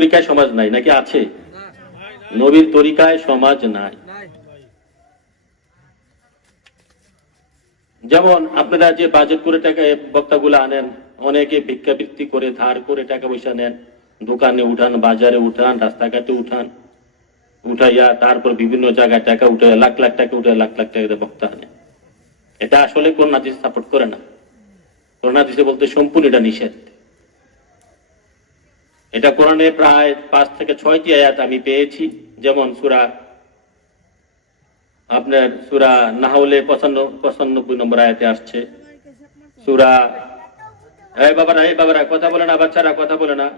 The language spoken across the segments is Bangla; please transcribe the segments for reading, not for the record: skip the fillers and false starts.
তরিকায় সমাজ নাই নাকি আছে? নবীর তরিকায় সমাজ নাই। যেমন আপনারা যে বাজেট করে টাকা বক্তাগুলো আনেন, অনেকে ভিক্ষাবৃত্তি করে ধার করে টাকা পয়সা নেন, দোকানে উঠান, বাজারে উঠান, রাস্তাঘাটে উঠান, উঠাইয়া তারপর বিভিন্ন জায়গায় টাকা উঠে লাখ লাখ টাকা উঠে লাখ লাখ টাকা বক্তা আনে। এটা আসলে কোরআন হাদিস সাপোর্ট করে না। কোরআন হাদিসে বলতে সম্পূর্ণ এটা নিষেধ। এটা কোরআনে প্রায় 5 থেকে 6টি আয়াত আমি পেয়েছি। যেমন সূরা নাহলে 95 নম্বর আয়াতে আসছে। সূরা এই বাবারা কথা বলে না, বাচ্চারা কথা বলে না।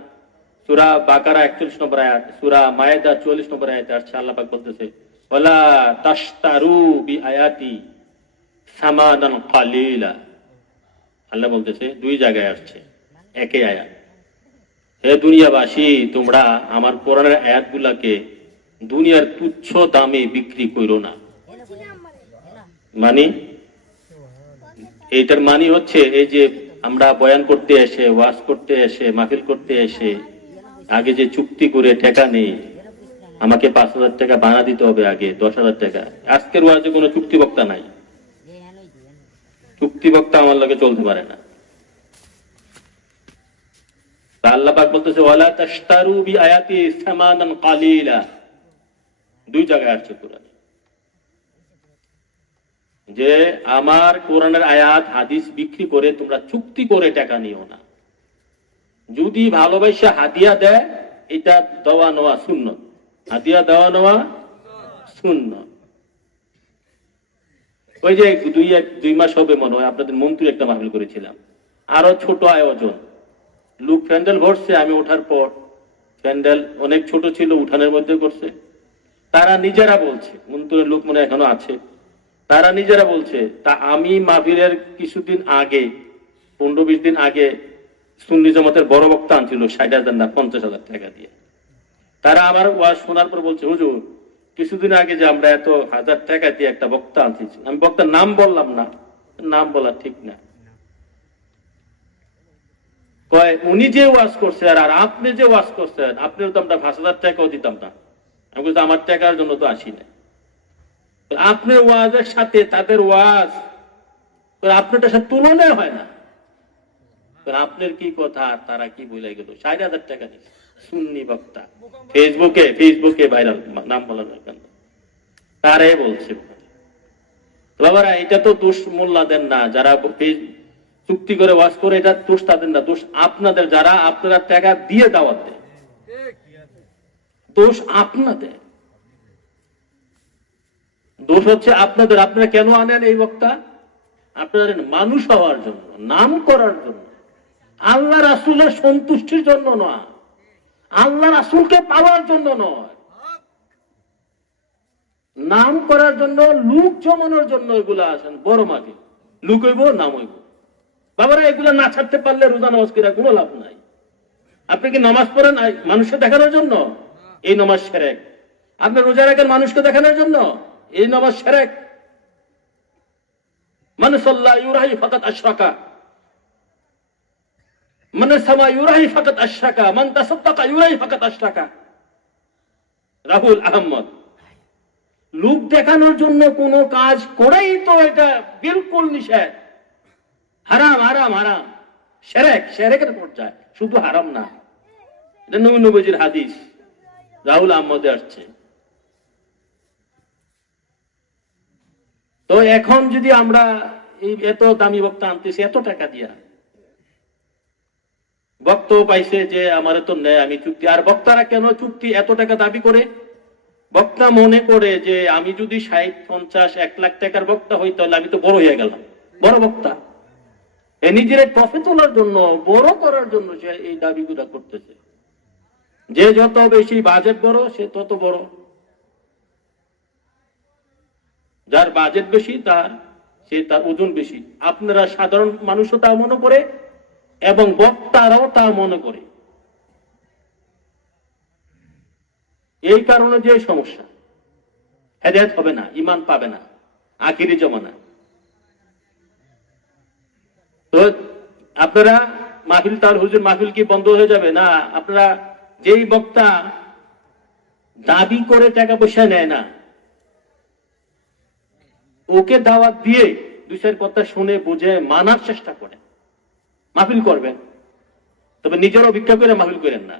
সূরা বাকারা 41 নম্বর আয়াত, সূরা মায়েদা 44 নম্বর আয়াতে আসছে। আল্লাহ পাক বলতেছে, ওয়ালা তাশতারু বিআয়াতি সামানান কালিলা। আল্লাহ বলতেছে, 2 জায়গায় আসছে একই আয়াত, হে দুনিয়াবাসী, তোমরা আমার কোরআনের আয়াতগুলাকে দুনিয়ার তুচ্ছ দামে বিক্রি করো না। মানে এইটার মানে হচ্ছে, এই যে আমরা বয়ান করতে এসে, ওয়াজ করতে এসে, মাহফিল করতে এসে আগে যে চুক্তি করে টাকা নেই, আমাকে 5,000 টাকা বানা দিতে হবে, আগে 10,000 টাকা। আজকের ওয়াজে কোনো চুক্তি বক্তা নাই, চুক্তি বক্তা আমার লগে চলতে পারে না। আল্লাহ পাক বলতেছে, ওয়ালা তাশতারু বিআয়াতি সামানান কালিলা। 2 জায়গায় আসছে কোরআনে যে আমার কোরআনের আয়াত হাদিস বিক্রি করে তোমরা চুক্তি করে টাকা নিও না। যদি ভালোবাসা হাদিয়া দেয়, এটা দেওয়া নেওয়া সুন্নত, হাদিয়া দেওয়া নেওয়া সুন্নত। ওই যে 2 মাস হবে মনে হয়, আপনাদের মন্ত্রী একটা মাহফিল করেছিলাম, আরো ছোট আয়োজন, লোক প্যান্ডেল ভরছে। আমি ওঠার পর প্যান্ডেল অনেক ছোট ছিল, উঠানের মধ্যে করছে। তারা নিজেরা বলছে, মন্ত্রীর লোক মনে এখনো আছে, তারা নিজেরা বলছে, তা আমি মাহফিলের কিছুদিন আগে, 15-20 দিন আগে সুন্নি জামাতের বড় বক্তা আনছিল 60,000 না 50,000 টাকা দিয়ে। তারা আমার ওয়াজ শোনার পর বলছে, হুজুর কিছুদিন আগে যে আমরা এত 1000 টাকা দিয়ে একটা বক্তা আনছি, আমি বক্তার নাম বললাম না, নাম বলা ঠিক না। কয় উনি যে ওয়াজ করছে আর আপনি যে ওয়াজ করছেন, আপনার তো আমরা 5,000 টাকাও দিতাম না। আমি বলছি, আমার টাকার জন্য তো আসি না। আপনার ওয়াজের সাথে তাদের ওয়াজ আপনারটার সাথে তুলনা হয় না। আপনার কি কথা, তারা কি বলে গেল, 60,000 টাকা দিচ্ছে সুন্নি বক্তা, ফেসবুকে ভাইরাল, নাম বলার দরকার নেই, তারাই বলছে। বাবারা, এটা তো দোষ মোল্লাদের না, যারা চুক্তি করে ওয়াজ করে, এটা দোষ তাদের না, দোষ আপনাদের, যারা আপনারা টাকা দিয়ে দাওয়াত দেয়, দোষ আপনাদের। দোষ হচ্ছে আপনাদের। আপনারা কেন আনেন এই বক্তা? আপনারা মানুষ হওয়ার জন্য, নাম করার জন্য, আল্লাহ রাসূলের সন্তুষ্টির জন্য নয়, আল্লাহ রাসূলকে পাওয়ার জন্য নয়, নাম করার জন্য, লোক জমানোর জন্য এগুলা আসেন। বড় মাকে লোক হইব, নাম হইব। বাবারা, এগুলা না ছাড়তে পারলে রোজা নামাজ করে কোনো লাভ নাই। আপনি কি নামাজ পড়েন মানুষকে দেখানোর জন্য? এই নামাজ শিরক। আপনি রোজা রাখেন মানুষকে দেখানোর জন্য? এই নামাজ শিরক। মান সাল্লা ইউরাহি ফাকাত আশরাকা, মান সামা ইউরাহি ফাকাত আশরাকা, মান তাসাদ্দাকা ইউরাহি ফাকাত আশরাকা। রাহুল আহমদ। লোক দেখানোর জন্য কোন কাজ করেই তো এটা বিলকুল নিষেধ, হারাম হারাম হারাম, শিরক, শিরকের পর্যায়ে। শুধু হারাম না, এটা নবীজির হাদিস, রাহুল আহমদে আসছে। তো এখন যদি আমরা এই এত দামি বক্তা আনতেছি, এত টাকা দিয়া, বক্তাও পাইছে যে আমার তো নেই, আমি চুক্তি। আর বক্তারা কেন চুক্তি এত টাকা দাবি করে? বক্তা মনে করে যে আমি যদি 60, 50, 1 লাখ টাকার বক্তা হই, তাহলে আমি তো বড় হয়ে গেলাম, বড় বক্তা। নিজের প্রফিট তোলার জন্য, বড় করার জন্য সে এই দাবিগুলো করতেছে। যে যত বেশি বাজেট বড়, সে তত বড়। যার বাজেট বেশি, তার ওজন বেশি। আপনারা সাধারণ মানুষও তা মনে করে এবং বক্তারাও তা মনে করে। এই কারণে যে সমস্যা, হেদায়েত হবে না, ঈমান পাবে না আখিরি জামানা। তো আপনারা মাহফিল, তার হুজুর মাহফিল কি বন্ধ হয়ে যাবে? না, আপনারা যেই বক্তা দাবি করে টাকা পয়সা নেয় না, ওকে দাওয়াত দিয়ে দুই চার কথা শুনে বুঝে মানার চেষ্টা করে মাহফিল করবেন, তবে নিজের অভিজ্ঞা করে মাহফিল করেন না।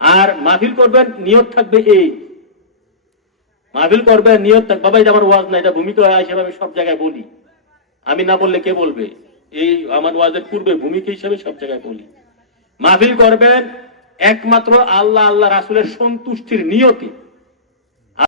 আর মাহফিল করবেন নিয়ত থাকবে এই, মাহফিল করবেন নিয়ত থাকবে বাবা এটা আমার ওয়াজ না, এটা ভূমিকা হিসেবে আমি সব জায়গায় বলি, আমি না বললে কে বলবে, এই আমার ওয়াজের পূর্বে ভূমিকা হিসেবে সব জায়গায় বলি। মাহফিল করবেন একমাত্র আল্লাহ আল্লাহ রাসূলের সন্তুষ্টির নিয়তে।